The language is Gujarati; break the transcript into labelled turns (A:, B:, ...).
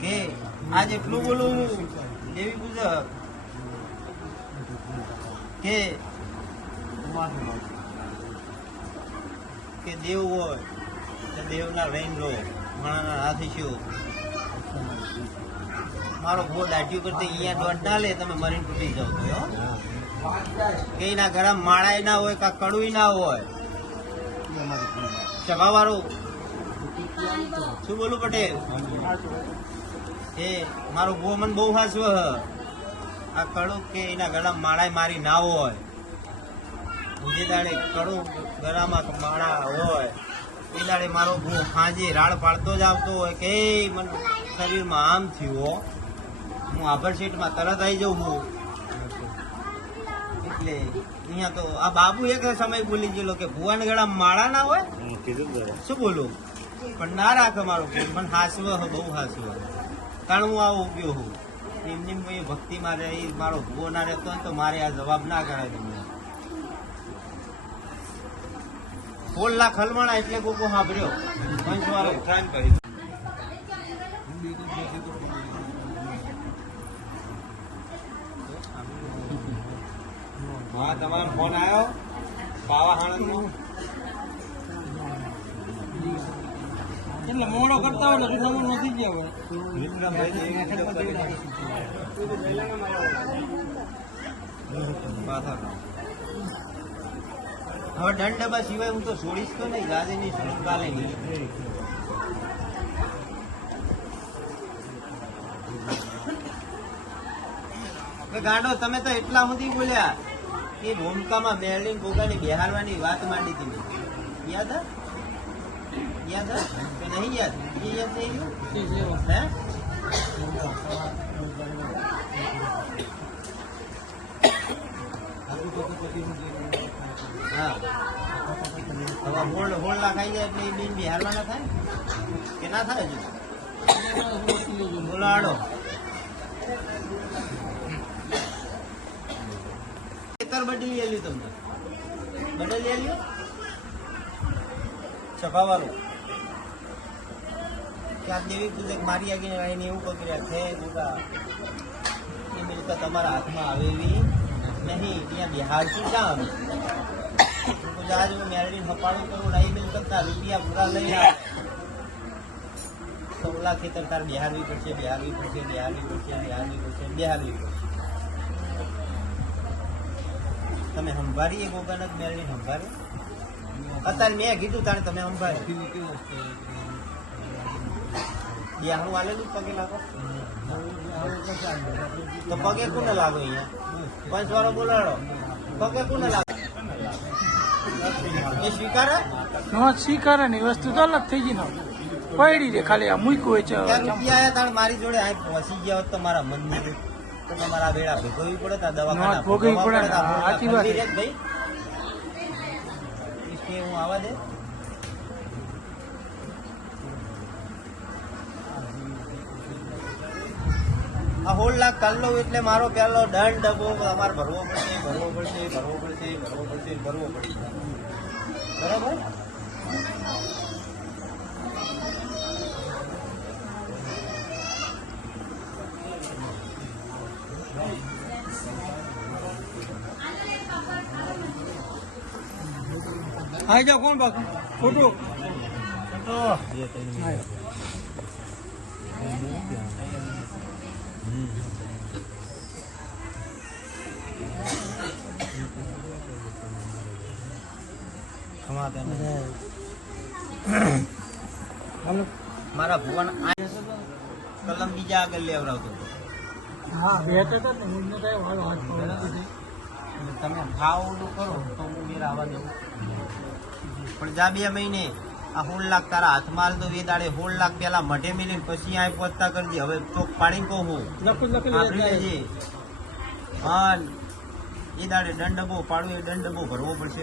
A: કે આ જેટલું બોલું હું દેવી પૂજક કે કે દેવ હોય તો દેવના રહીને રહો માણાના હાથી છો મારો ભો દાઢ્યું કરતી અહીંયા દોઢ ના લે તમે મરીને તૂટી જાવ તો હો. કે એના ઘરમાં માળાય ના હોય કાં કડુય ના હોય. સભાવાળું શું બોલું પટેલ? એ મારો ભો મન બહુ હાસવ હ. આ કડું કે એના ગળા માળાએ મારી ના હોય. જે દાડે કડું ગળામાં માળા હોય. એ દાડે મારો ભૂ હાંજે રાડ પાડતો જ આવતો હોય કે મને શરીરમાં આમ થયું હો. હું આભર સીટમાં તરત આવી જાઉં હું એટલે અહીંયા તો આ બાબુ એક સમય બોલી ગયેલો કે ભુવાન ગળા માળા ના હોય? શું બોલું? પણ ના રાખે મારો ફોન મને હાસવ બહુ હાસવ કારણ હું આવો ઉભ્યો હું એમની મેં ભક્તિ મારે એ મારો ભૂવો ના રહેતો તો મારે આ જવાબ ના કરાય તમને. સોળ લાખ હલવાણા એટલે કોકો સાંભળ્યો પંચવાળો હા, તમારો ફોન આવ્યો? બાવા હાણંદનો
B: એટલે મોડો કરતા હોય એટલે નવું નથી ગયો હવે
A: દંડ ડબ્બા સિવાય હું તો છોડીશ તો નહીં ગાજે નહીં કાલે ગાંડો, તમે તો એટલા સુધી બોલ્યા કે ભૂમિકામાં મેરલીન ગોગાની બિહારવાની વાત માંડી હતી યાદ હે? યાદ હે? કે નહીં યાદ એ યાદ થઈ ગયું હે હા હવે હોળ હોળ આવી જાય એટલે એ બેન બિહારવાના થાય કે ના થાય હજુ બોલો આડો ખેતર બદલી લેલું તમને બદલી લેલી સભાવાળું કે આ દેવી પૂજક મારી આગળ આવીને એવું પકડ્યા છે ગોગા એ મિલકત તમારા હાથમાં આવેલી નહીં, ત્યાં બિહારથી જામ આજ હું મેળવીને હપાડું કરું, નહીં મિલકતના રૂપિયા પૂરા લઈ આવે સૌલા ખેતર તાર બિહારવી પડશે બિહારવી પડશે બિહારવી પડશે બિહારવી પડશે બિહારવી પડશે. તમે સંભાળીએ ગોગાનક મેળવી સંભાળે. અત્યારે મેં કીધું તાણે તમે બિહારું આલેલું પગે લાગો. તો પગે કોને લાગો અહીંયા? પંચ વાળો બોલાડો. પગે કોને લાગો? એ સ્વીકારે?
B: નો સ્વીકારે ની વસ્તુ તો અલગ થઈ ગઈ ને. પડી રે ખાલી આ મૂક્યું હોય
A: ત્યાં
B: છે
A: રૂપિયા આયા તાણ મારી જોડે આ પહોંચી ગયા હોત તો મારા મંદિર તો તમારા બેડા ભોગવવી પડે તા દવાખાના
B: ભોગવવી પડે સાચી વાત
A: ભાઈ કે હું આવા દે. આ હોલ લાખ કાલનો એટલે મારો પેલો દંડ ડબો તમારે ભરવો પડશે ભરવો પડશે ભરવો પડશે ભરવો પડશે ભરવો પડશે. બરાબર?
B: આઈ જા કોણ બાકી ખોટું.
A: મારા ભુવન કલમ બીજા આગળ લેવડાવતો
B: હા બે ટકા
A: તમે ભાવ ઓલું કરો તો હું મેળ આવવા દઉં. પણ જા બે મહિને આ હોળ લાખ તારા હાથમાં હાલ તો એ દાડે હોળ લાખ પેલા મઢે મિલીને પછી આ પહોંચતા કરી દે હવે ચોક પાડી કહું હું. હા એ દાડે દંડ બહુ પાડવો એ દંડ ડબ્બો ભરવો પડશે.